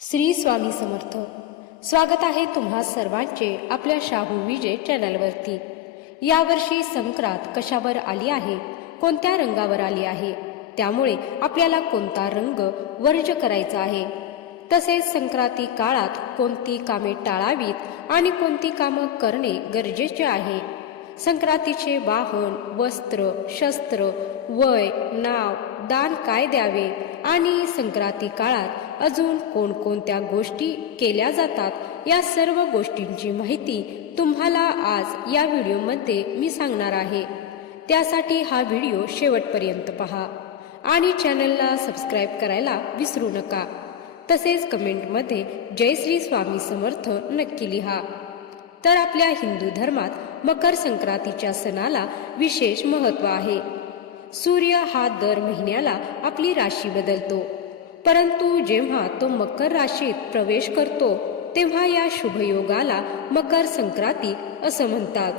श्री स्वामी समर्थ. स्वागत आहे तुम्हा सर्वांचे आपल्या शाहू विजय चॅनलवरती. यावर्षी संक्रांत कशावर आली आहे? कोणत्या रंगावर आली आहे? त्यामुळे आपल्याला कोणता रंग वर्ज करायचा आहे? तसेच संक्रांती काळात कोणती कामे टाळावीत आणि कोणती कामं करणे गरजेचे आहे? संक्रांतीचे वाहन वस्त्र शस्त्र वय नाव दान काय द्यावे? आणि संक्रांती काळात अजून कोणकोणत्या गोष्टी केल्या जातात? या सर्व गोष्टींची माहिती तुम्हाला आज या व्हिडिओमध्ये मी सांगणार आहे. त्यासाठी हा व्हिडिओ शेवटपर्यंत पहा. आणि चॅनलला सबस्क्राईब करायला विसरू नका. तसेच कमेंटमध्ये जय श्री स्वामी समर्थ नक्की लिहा. तर आपल्या हिंदू धर्मात मकर संक्रांतीच्या सणाला विशेष महत्त्व आहे. सूर्य हा दर महिन्याला आपली राशी बदलतो. परंतु जेव्हा तो मकर राशीत प्रवेश करतो तेव्हा या शुभयोगाला मकर संक्रांती असं म्हणतात.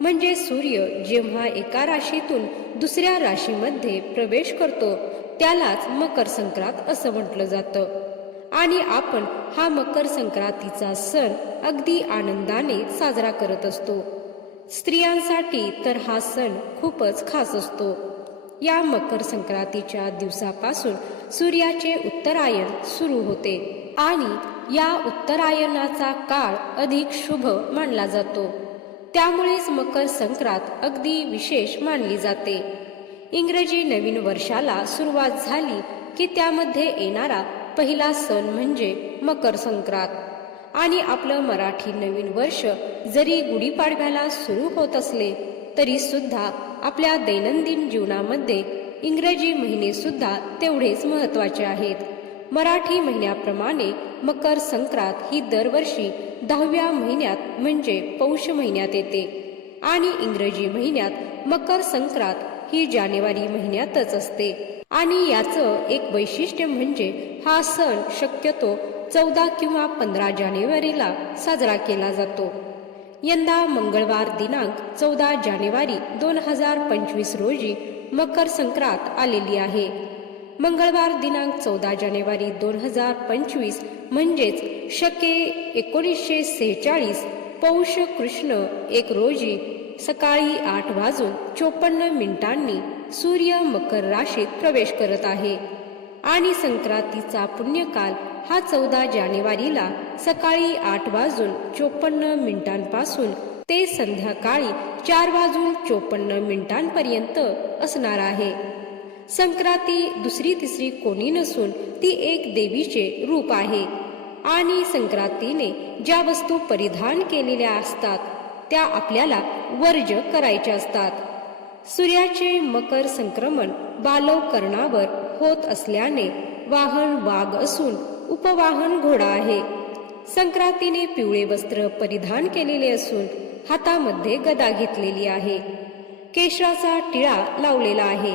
म्हणजे सूर्य जेव्हा एका राशीतून दुसऱ्या राशीमध्ये प्रवेश करतो त्यालाच मकर संक्रांत असं म्हटलं जातं. आणि आपण हा मकर संक्रांतीचा सण अगदी आनंदाने साजरा करत असतो. स्त्रियांसाठी तर हा सण खूपच खास असतो. या मकर संक्रांतीच्या दिवसापासून सूर्याचे उत्तरायण सुरू होते आणि या उत्तरायणाचा काळ अधिक शुभ मानला जातो. त्यामुळेच मकर संक्रांत अगदी विशेष मानली जाते. इंग्रजी नवीन वर्षाला सुरुवात झाली की त्यामध्ये येणारा पहिला सण म्हणजे मकर संक्रांत. आणि आपलं मराठी नवीन वर्ष जरी गुढीपाडव्याला सुरू होत असले तरी सुद्धा आपल्या दैनंदिन जीवनामध्ये इंग्रजी महिने सुद्धा तेवढेच महत्त्वाचे आहेत. मराठी महिन्याप्रमाणे मकर संक्रांत ही दरवर्षी दहाव्या महिन्यात म्हणजे पौष महिन्यात येते. आणि इंग्रजी महिन्यात मकर संक्रांत ही जानेवारी महिन्यातच असते. आणि याचं एक वैशिष्ट्य म्हणजे हा सण शक्यतो चौदा किंवा पंधरा जानेवारीला साजरा केला जातो. यंदा मंगळवार दिनांक चौदा जानेवारी दोन हजार पंचवीस रोजी मकर संक्रांत आलेली आहे. मंगळवार दिनांक चौदा जानेवारी दोन हजार पंचवीस म्हणजेच शके एकोणीसशे सेहेचाळीस पौष कृष्ण एक रोजी सकाळी आठ वाजून चोपन्न मिनिटांनी सूर्य मकर राशीत प्रवेश करत आहे. आणि संक्रांतीचा पुण्यकाल हा चौदा जानेवारीला सकाळी आठ वाजून चोपन्न मिनिटांपासून ते संध्याकाळी चार वाजून चोपन्न मिनिटांपर्यंत असणार आहे. संक्रांती दुसरी तिसरी कोणी नसून ती एक देवीचे रूप आहे. आणि संक्रांतीने ज्या वस्तू परिधान केलेल्या असतात त्या आपल्याला वर्ज करायच्या असतात. सूर्याचे मकर संक्रमण बालव कर्णावर होत असल्याने वाहन वाघ असून उपवाहन घोडा आहे. संक्रांतीने पिवळे वस्त्र परिधान केलेले असून हातामध्ये गदा घेतलेली आहे. केशराचा टिळा लावलेला आहे.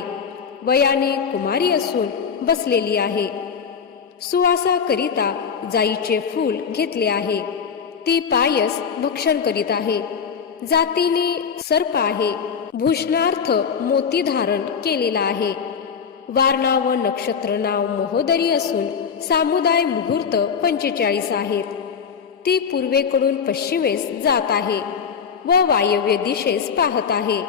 वयाने कुमारी असून बसलेली आहे. सुवासाकरिता जाईचे फूल घेतले आहे. ती पायस भक्षण करीत आहे. जातीने सर्प आहे. भूषणार्थ मोती धारण केलेला आहे. वारणा व नक्षत्र नाव महोदरी असून सामुदाय मुहूर्त पंचेचाळीस आहेत. ती पूर्वेकडून पश्चिमेस जात आहे व वायव्य दिशेस पाहत आहे.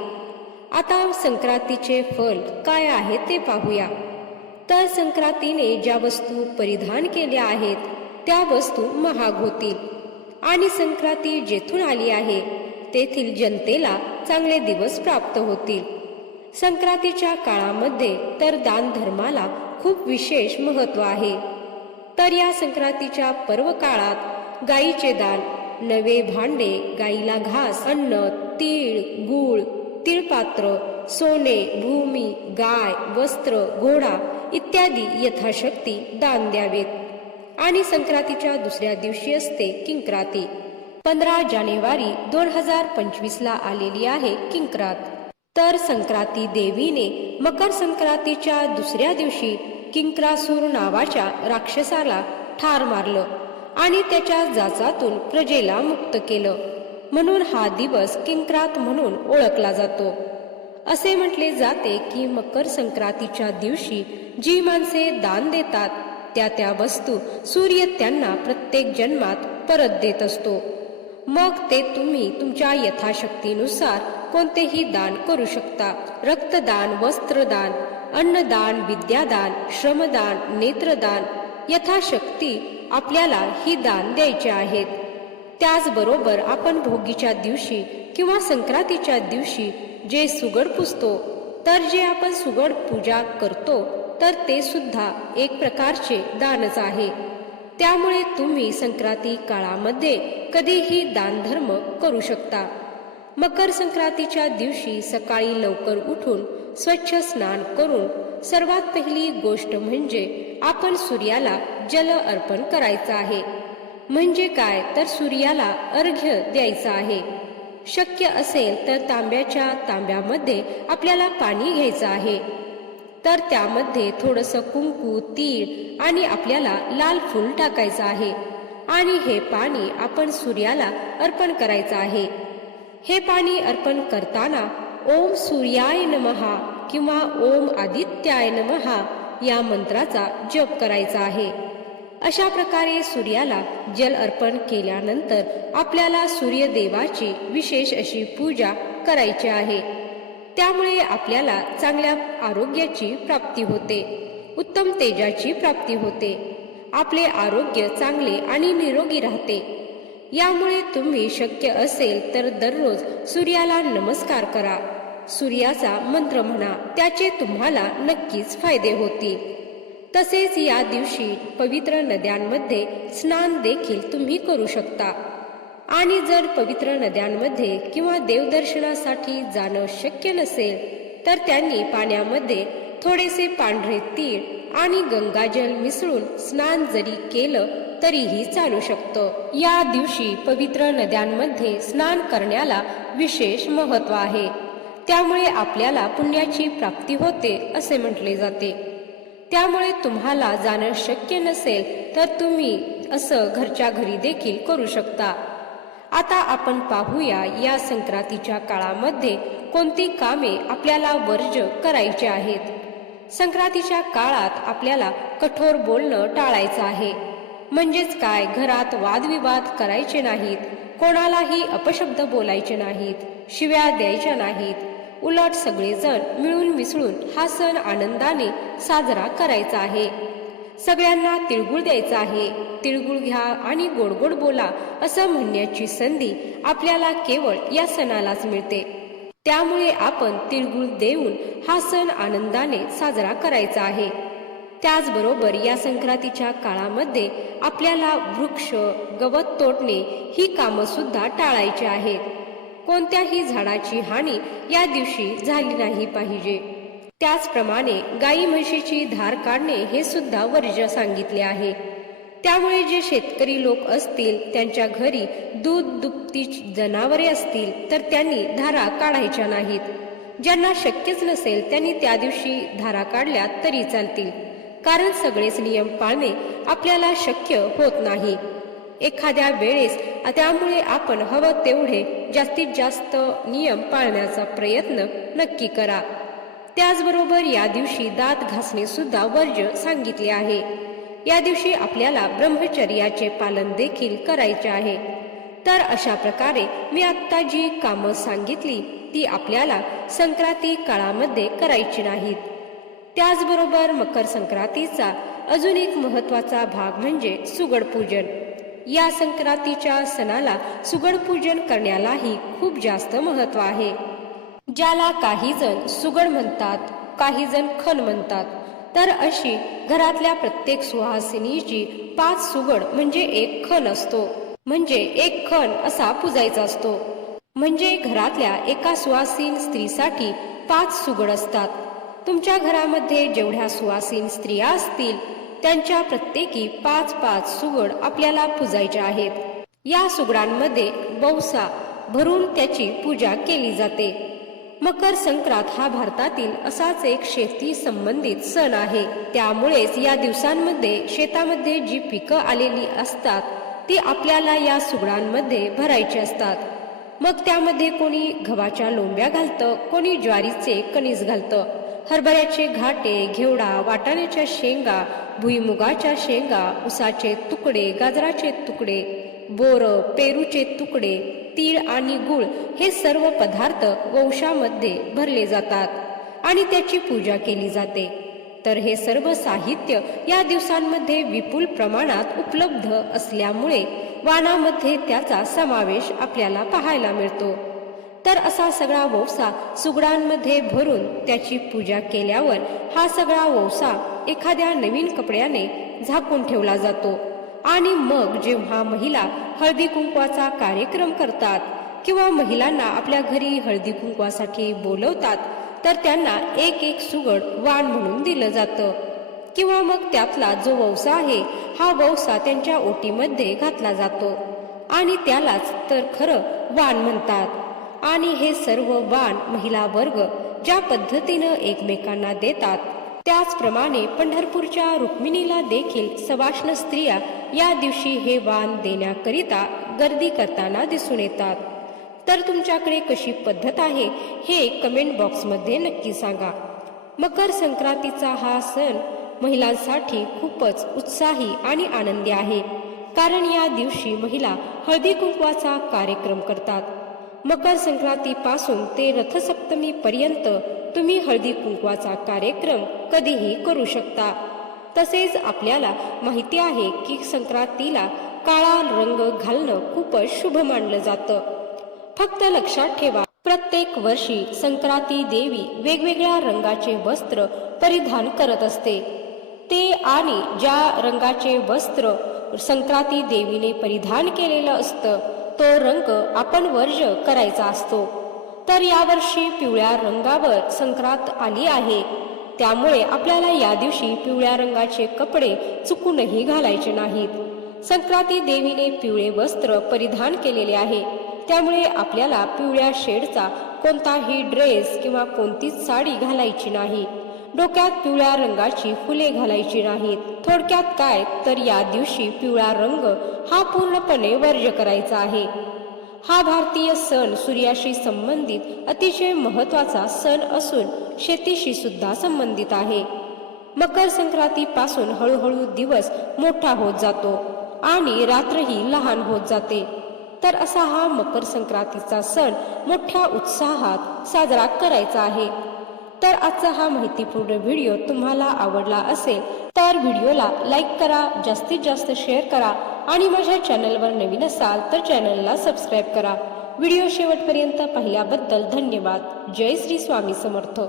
आता संक्रांतीचे फल काय आहे ते पाहूया. तर संक्रांतीने ज्या वस्तू परिधान केल्या आहेत त्या वस्तू महाग होतील. आणि संक्रांती जेथून आली आहे तेथील जनतेला चांगले दिवस प्राप्त होतील. संक्रांतीच्या काळामध्ये तर दान धर्माला खूप विशेष महत्त्व आहे. तर या संक्रांतीच्या पर्व काळात गायीचे दान नवे भांडे गाईला घास अन्न तीळ गूळ तिळपात्र सोने भूमी गाय वस्त्र घोडा इत्यादी यथाशक्ती दान द्यावेत. आणि संक्रांतीच्या दुसऱ्या दिवशी असते किंक्राती. पंधरा जानेवारी दोन हजार पंचवीसला आलेली आहे किंक्रात. तर संक्रांती देवीने मकर संक्रांतीच्या दुसऱ्या दिवशी किंक्रासूर नावाच्या राक्षसाला ठार मारलं आणि त्याच्या जाचातून प्रजेला मुक्त केलं. म्हणून हा दिवस किंक्रात म्हणून ओळखला जातो. असे म्हटले जाते की मकर संक्रांतीच्या दिवशी जी माणसे दान देतात त्या त्या वस्तू सूर्य त्यांना प्रत्येक जन्मात परत देत असतो. मग ते तुम्ही तुमच्या यथाशक्तीनुसार कोणतेही दान करू शकता. रक्तदान वस्त्रदान अन्नदान विद्यादान श्रमदान नेत्रदान यथाशक्ती आपल्याला ही दान द्यायचे आहेत. त्याचबरोबर आपण भोगीच्या दिवशी किंवा संक्रांतीच्या दिवशी जे सुगड पुसतो तर जे आपण सुगड पूजा करतो तर ते सुद्धा एक प्रकारचे दानच आहे. त्यामुळे तुम्ही संक्रांती काळामध्ये कधीही दानधर्म करू शकता. मकर संक्रांतीच्या दिवशी सकाळी लवकर उठून स्वच्छ स्नान करून सर्वात पहिली गोष्ट म्हणजे आपण सूर्याला जल अर्पण करायचं आहे. म्हणजे काय? तर सूर्याला अर्घ्य द्यायचं आहे. शक्य असेल तर तांब्याच्या तांब्यामध्ये आपल्याला पाणी घ्यायचं आहे. तर त्यामध्ये थोडंसं कुंकू तीळ आणि आपल्याला लाल फूल टाकायचं आहे. आणि हे पाणी आपण सूर्याला अर्पण करायचं आहे. हे पाणी अर्पण करताना ओम सूर्याय नमहा किंवा ओम आदित्याय नमहा या मंत्राचा जप करायचा आहे. अशा प्रकारे सूर्याला जल अर्पण केल्यानंतर आपल्याला सूर्यदेवाची विशेष अशी पूजा करायची आहे. त्यामुळे आपल्याला चांगल्या आरोग्याची प्राप्ती होते. उत्तम तेजाची प्राप्ती होते. आपले आरोग्य चांगले आणि निरोगी राहते. यामुळे तुम्ही शक्य असेल तर दररोज सूर्याला नमस्कार करा. सूर्याचा मंत्र म्हणा त्याचे तुम्हाला नक्कीच फायदे होतील. तसेच या दिवशी पवित्र नद्यांमध्ये स्नान देखील तुम्ही करू शकता. आणि जर पवित्र नद्यांमध्ये किंवा देवदर्शनासाठी जाणं शक्य नसेल तर त्यांनी पाण्यामध्ये थोडेसे पांढरे तीळ आणि गंगाजल मिसळून स्नान जरी केलं तरीही चालू शकतं. या दिवशी पवित्र नद्यांमध्ये स्नान करण्याला विशेष महत्त्व आहे. त्यामुळे आपल्याला पुण्याची प्राप्ती होते असे म्हटले जाते. त्यामुळे तुम्हाला जाणं शक्य नसेल तर तुम्ही असं घरच्या घरी देखील करू शकता. आता आपण पाहूया या संक्रांतीच्या काळामध्ये कोणती कामे आपल्याला वर्ज करायची आहेत. संक्रांतीच्या काळात आपल्याला कठोर बोलणं टाळायचं आहे. म्हणजेच काय? घरात वादविवाद करायचे नाहीत. कोणालाही अपशब्द बोलायचे नाहीत. शिव्या द्यायच्या नाहीत. उलट सगळेजण मिळून मिसळून हा सण आनंदाने साजरा करायचा आहे. सगळ्यांना तिळगुळ द्यायचा आहे. तिळगुळ घ्या आणि गोड गोड बोला असं म्हणण्याची संधी आपल्याला केवळ या सणालाच मिळते. त्यामुळे आपण तिळगुळ देऊन हा सण आनंदाने साजरा करायचा आहे. त्याचबरोबर या संक्रांतीच्या काळामध्ये आपल्याला वृक्ष गवत तोडणे ही कामं सुद्धा टाळायची आहेत. कोणत्याही झाडाची हानी या दिवशी झाली नाही पाहिजे. त्याचप्रमाणे गाई म्हशीची धार काढणे हे सुद्धा वर्ज्य सांगितले आहे. त्यामुळे जे शेतकरी लोक असतील त्यांच्या घरी दूध दुभती जनावरे असतील तर त्यांनी धारा काढायच्या नाहीत. ज्यांना शक्यच नसेल त्यांनी त्या दिवशी धारा काढल्या तरी चालतील. कारण सगळेच नियम पाळणे आपल्याला शक्य होत नाही. एखाद्या वेळेस त्यामुळे आपण हवं तेवढे जास्तीत जास्त नियम पाळण्याचा प्रयत्न नक्की करा. त्याचबरोबर या दिवशी दात घासणे सुद्धा वर्ज्य सांगितले आहे. या दिवशी आपल्याला ब्रह्मचर्याचे पालन देखील करायचे आहे. तर अशा प्रकारे मी आत्ता जी कामं सांगितली ती आपल्याला संक्रांती काळामध्ये करायची नाहीत. त्याचबरोबर मकर संक्रांतीचा अजून एक महत्त्वाचा भाग म्हणजे सुगड पूजन. या संक्रांतीच्या सणाला सुगड पूजन करण्यालाही खूप जास्त महत्त्व आहे. ज्याला काही जण सुगड म्हणतात काही जण खण म्हणतात. तर अशी घरातल्या प्रत्येक सुहासिनीची पाच सुगड म्हणजे एक खण असतो. म्हणजे एक खण असा पुजायचा असतो. म्हणजे घरातल्या एका सुहासीन स्त्रीसाठी पाच सुगड असतात. तुमच्या घरामध्ये जेवढ्या सुहासीन स्त्रिया असतील त्यांच्या प्रत्येकी पाच पाच सुगड आपल्याला पुजायच्या आहेत. या सुगडांमध्ये बौसा भरून त्याची पूजा केली जाते. मकर संक्रांत हा भारतातील असाच एक शेती संबंधित सण आहे. त्यामुळेच या दिवसांमध्ये शेतामध्ये जी पिकं आलेली असतात ती आपल्याला या सुगडांमध्ये भरायची असतात. मग त्यामध्ये कोणी गव्हाच्या लोंब्या घालतं कोणी ज्वारीचे कणीस घालतं. हरभऱ्याचे घाटे घेवडा वाटाण्याच्या शेंगा भुईमुगाच्या शेंगा उसाचे तुकडे गाजराचे तुकडे बोर पेरूचे तुकडे तीळ आणि गुळ हे सर्व पदार्थ वंशामध्ये भरले जातात आणि त्याची पूजा केली जाते. तर हे सर्व साहित्य या दिवसांमध्ये विपुल प्रमाणात उपलब्ध असल्यामुळे वाणामध्ये त्याचा समावेश आपल्याला पाहायला मिळतो. तर असा सगळा वौसा सुगडांमध्ये भरून त्याची पूजा केल्यावर हा सगळा वौसा एखाद्या नवीन कपड्याने झाकून ठेवला जातो. आणि मग जेव्हा महिला हळदी कुंकवाचा कार्यक्रम करतात किंवा महिलांना आपल्या घरी हळदी कुंकवासाठी बोलवतात तर त्यांना एक एक सुगड वाण म्हणून दिलं जातं. किंवा मग त्यातला जो वौसा आहे हा वौसा त्यांच्या ओटीमध्ये घातला जातो. आणि त्यालाच तर खरं वाण म्हणतात. आणि हे सर्व वाण महिला वर्ग ज्या पद्धतीनं एकमेकांना देतात त्याचप्रमाणे पंढरपूरच्या रुक्मिणीला देखील सवाष्ण स्त्रिया या दिवशी हे वाण देण्याकरिता गर्दी करताना दिसून येतात. तर तुमच्याकडे कशी पद्धत आहे हे कमेंट बॉक्समध्ये नक्की सांगा. मकर संक्रांतीचा हा सण महिलांसाठी खूपच उत्साही आणि आनंदी आहे. कारण या दिवशी महिला हळदी कुंकवाचा कार्यक्रम करतात. मकर संक्रांतीपासून ते रथसप्तमीपर्यंत तुम्ही हळदी कुंकवाचा कार्यक्रम कधीही करू शकता. तसेच आपल्याला माहिती आहे की संक्रांतीला काळा रंग घालणं खूपच शुभ मानलं जातं. फक्त लक्षात ठेवा प्रत्येक वर्षी संक्रांती देवी वेगवेगळ्या रंगाचे वस्त्र परिधान करत असते. ते आणि ज्या रंगाचे वस्त्र संक्रांती देवीने परिधान केलेलं असतं तो रंग आपण वर्ज करायचा असतो. तर यावर्षी पिवळ्या रंगावर संक्रांत आली आहे. त्यामुळे आपल्याला या दिवशी पिवळ्या रंगाचे कपडे चुकूनही घालायचे नाहीत. संक्रांती देवीने पिवळे वस्त्र परिधान केलेले आहे. त्यामुळे आपल्याला पिवळ्या शेडचा कोणताही ड्रेस किंवा कोणतीच साडी घालायची नाही. डोक्यात पिवळ्या रंगाची फुले घालायची नाहीत. थोडक्यात काय? तर या दिवशी पिवळा रंग हा पूर्णपणे वर्ज करायचा आहे. हा भारतीय सण सूर्याशी संबंधित अतिशय महत्त्वाचा सण असून शेतीशी सुद्धा संबंधित आहे. मकर संक्रांतीपासून हळूहळू दिवस मोठा होत जातो आणि रात्रही लहान होत जाते. तर असा हा मकर संक्रांतीचा सण मोठ्या उत्साहात साजरा करायचा आहे. तर आजचा हा माहितीपूर्ण व्हिडिओ तुम्हाला आवडला असेल तर व्हिडिओला लाईक करा जास्तीत जास्त शेअर करा आणि माझ्या चॅनलवर नवीन असाल तर चॅनलला सबस्क्राईब करा. व्हिडिओ शेवटपर्यंत पाहिल्याबद्दल धन्यवाद. जय श्री स्वामी समर्थ.